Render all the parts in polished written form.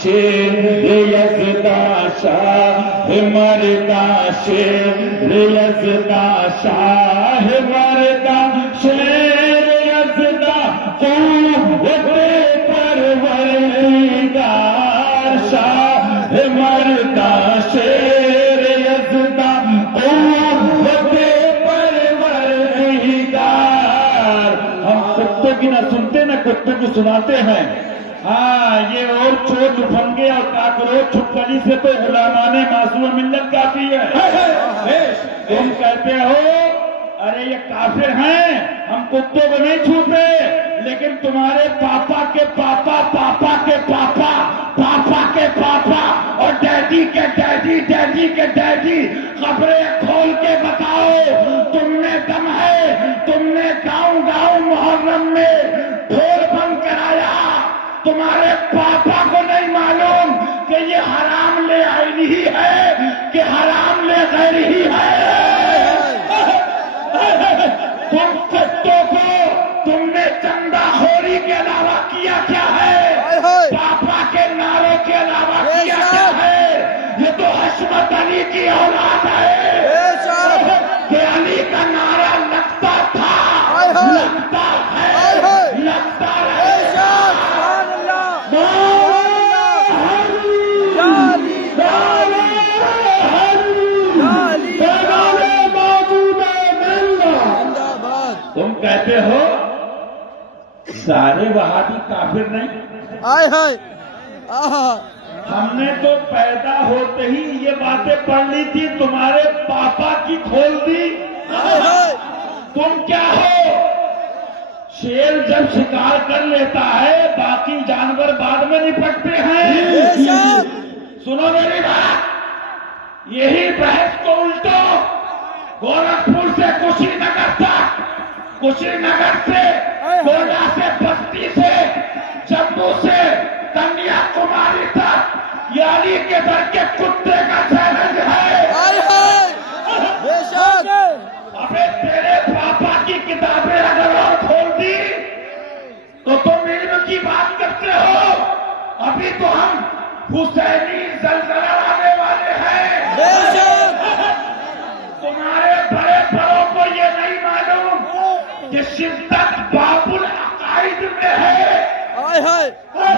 शेर यज़दा शाह मरदा शेर यज़दा शाह मरदा शेर यज़दा क़ुव्वते परवरदिगार शाह मरदा शेर यज़दा क़ुव्वते परवरदिगार। हम कुत्तों की ना सुनते ना कुत्तों को सुनाते हैं। हाँ, ये और चोर लुफंगे और काकरोच छुपकली से तो गुलामाने मासूम मिल्लत काफी है। तुम कहते हो अरे ये काफिर हैं, हम कुत्तों को नहीं छूते, लेकिन तुम्हारे पापा के पापा, पापा के पापा, पापा के पापा और डैडी के डैडी, डैडी के डैडी खबरें खोल के बताओ, तुमने दम है, तुमने गांव गांव मुहर्रम में ढोल बंद कराया, तुम्हारे पापा को नहीं मालूम कि ये हराम ले आईनी ही है कि हराम ले गैर ही है। तुम कुत्तों को तुमने चंदाखोरी के अलावा किया क्या है? पापा के नारों के अलावा किया क्या है? ये तो हशमत अली की औलाद है कि अली का नारा लगता था, लगता है, लगता रहेगा। तुम कहते हो सारे वहाबी काफिर नहीं। आय हाय हमने तो पैदा होते ही ये बातें पढ़ ली थी, तुम्हारे पापा की खोल दी। तुम क्या हो? शेर जब शिकार कर लेता है बाकी जानवर बाद में निपटते हैं। सुनो मेरी बात, यही बहस को उल्टो गोरखपुर से कुशीनगर तक, कुशीनगर से गोंडा से बस्ती से जम्मू से कन्याकुमारी तक ये अली के दर के कुत्ते का चैलेंज है। अबे तेरे पापा की किताबें अगर और खोल दी तो तुम इल्म की बात करते हो। अभी तो हम हुसैनी जलजला लाने वाले हैं। तुम्हारे बड़े बड़ों को ये नहीं मालूम कि शिद्दत बाबुल अकाइद में है,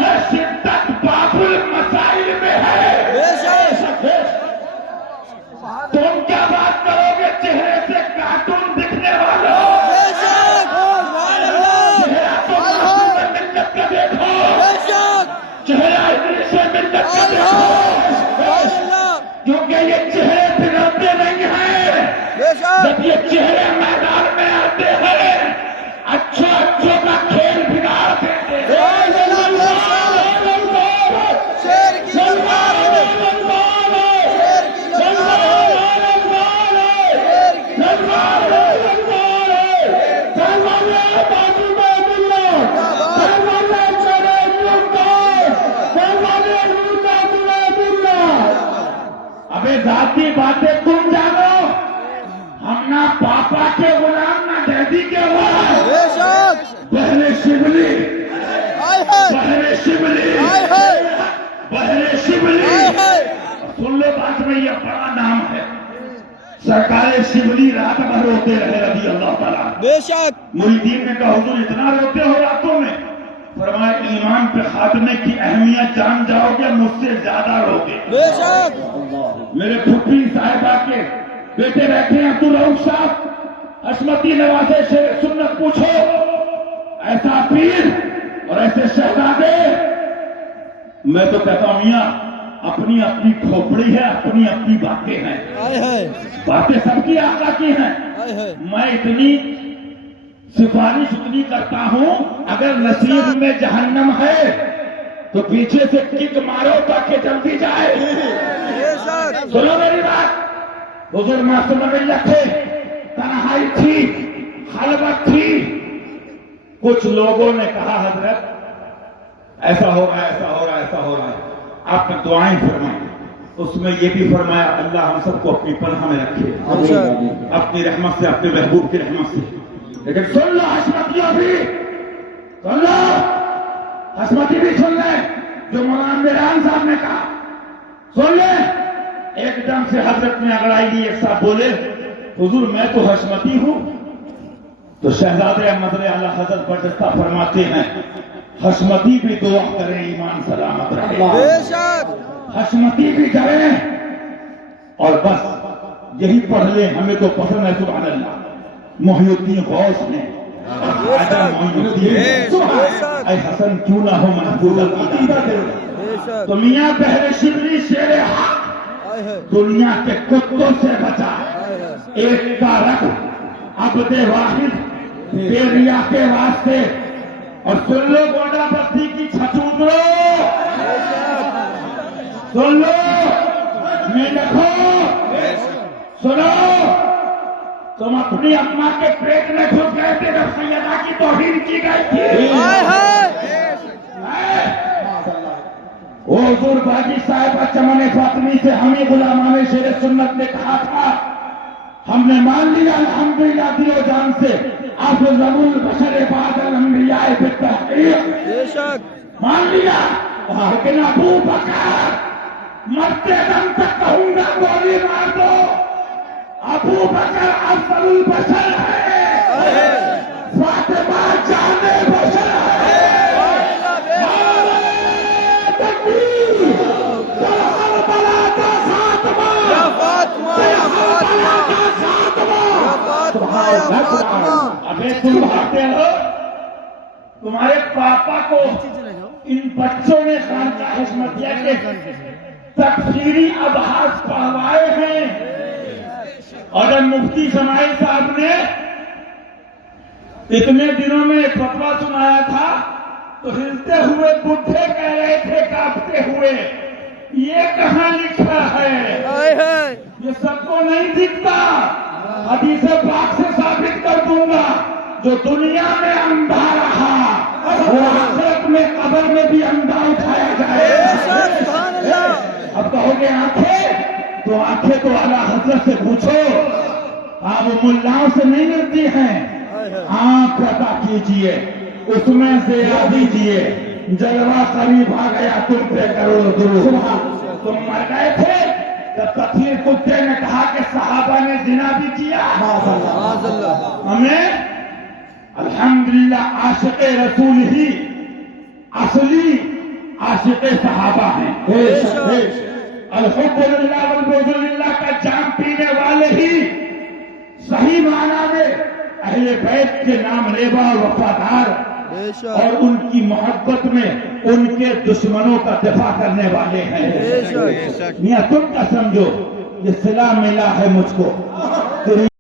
ये शिद्दत बाबुल मसाइल में है। तुम क्या बात करोगे चेहरे से कार्टून दिखने वालों? चेहरा तो मासूम मिल्लत का देखो, चेहरा इद्रीस मिल्लत का देखो, क्योंकि ये चेहरे फिरौते नहीं हैं। जब ये चेहरे मैदान में आते हैं अच्छों अच्छों का खेल बिगाड़ देते हैं। अबे जाती बातें तुम जानो, हम ना पापा के गुलाम ना डैडी के गुलाम। बहरे शिवली, बहरे शिवली, बहरे शिवली। सुन लो बात में, यह बड़ा नाम है। सरकार शिवली रात भर रोते रहे रज़ी अल्लाह ताला। बेशक मुरीदीन ने कहा हुजूर इतना रोते हो रातों में? फरमाया ईमान पे खात्मे की अहमियत जान जाओगे, मुझसे ज्यादा रोगे। बेशक मेरे फुफी साहिबा के बेटे बैठे हैं अब्दुल रऊफ साहब, हशमती नवाज़े से सुन्नत पूछो। ऐसा पीर और ऐसे शहजादे, मैं तो कहता हूं मियां अपनी अपनी खोपड़ी है, अपनी अपनी बातें हैं। बातें सबकी आका की हैं। मैं इतनी सिफारिश उतनी करता हूं, अगर नसीब में जहन्नम है तो पीछे से किक मारो ताकि जल्दी जाए। सुनो मेरी बात, हुजूर मासूम मिल्लत थे, तन्हाई थी, खलवत थी। कुछ लोगों ने कहा हजरत ऐसा हो रहा है, ऐसा हो रहा है, ऐसा हो रहा है, आपने दुआएं फरमाई। उसमें ये भी फरमाया अल्लाह हम सबको अपनी पनाह में रखे, अपनी रहमत से, अपने महबूब की रहमत से। लेकिन सुन लो हशमतियों भी, सुन लो हशमती भी सुन ले, जो मौलाना इमरान साहब ने कहा, सुन ले। एकदम से हजरत ने अगड़ाई ली, एक साहब बोले, हुजूर मैं तो हशमती हूं। तो शहजादे अहमद आला हजरत बरजस्ता फरमाते हैं, हशमती भी दुआ करें ईमान सलामत रहे, हशमती भी करें, और बस यही पढ़ ले, हमें तो पसंद है। सुभान अल्लाह। मोहिउद्दीन गौस ने ख्वाजा मोइनुद्दीन ऐ हसन क्यों ना हो महफूज अकीदा दे, तो मियां बहरे शिबली शेरे हक दुनिया के कुत्तों से बचा, एक का रख अब्दे वाहिद बेरिया के वास्ते। और सुन लो गोंडा बस्ती की छछूदरो, सुन लो, मैं देखो, सुनो, तुम अपनी अम्मा के पेट में घुस गए थे जब सैयदा की तौहीन की गई थी। वो हुजूर बाजी साहिबा चमन फातिमी से हमें गुलामाने शेर सुन्नत ने कहा था, हमने मान लिया अल्हम्दुलिल्लाह दिलो जान से, अफज़लुल बशर बादल अंबिया बित्तहक़ीक़, मान लिया। लेकिन अबू बकर मरते दम तक कहूंगा गोली मार दो, अबू बकर अफज़लुल बशर है, फातिमा जाने बशर है। अबे तुम भागते हो, तुम्हारे पापा को इन बच्चों ने खानका हशमतिया के तकफीरी अबहास पढ़वाए हैं। और जब मुफ्ती इस्माइल साहब ने इतने दिनों में एक फतवा सुनाया था, तो हिलते हुए बुढ़े कह रहे थे कांपते हुए, ये कहां लिखा है, ये सबको नहीं दिखता। हदीस पाक से साबित कर दूंगा, जो दुनिया में अंधा रहा वो आखिरत में कब्र में भी अंधा उठाया जाए। अब कहोगे आंखें, तो आंखें तो आला हजरत से पूछो, आप मुल्लाओं से नहीं मिलती हैं। आंख अदा कीजिए, उसमें से आ दीजिए, जलवा करीब आ गया, तुम पे करो दुरूद। तुम मर गए थे तब कथीर कुत्ते ने कहा कि सहाबा ने जिना भी किया। हमें अल्हम्दुलिल्लाह आशिक़े रसूल ही असली आशिक़े सहाबा हैं। अल-हुब्बु लिल्लाह वल बुग़्ज़ु लिल्लाह का जाम पीने वाले ही सही माना में अहले बैत के नाम लेवा और वफादार, और उनकी मोहब्बत में उनके दुश्मनों का दिफा करने वाले हैं। मियां तुम क्या समझो, ये सिला मिला है मुझको।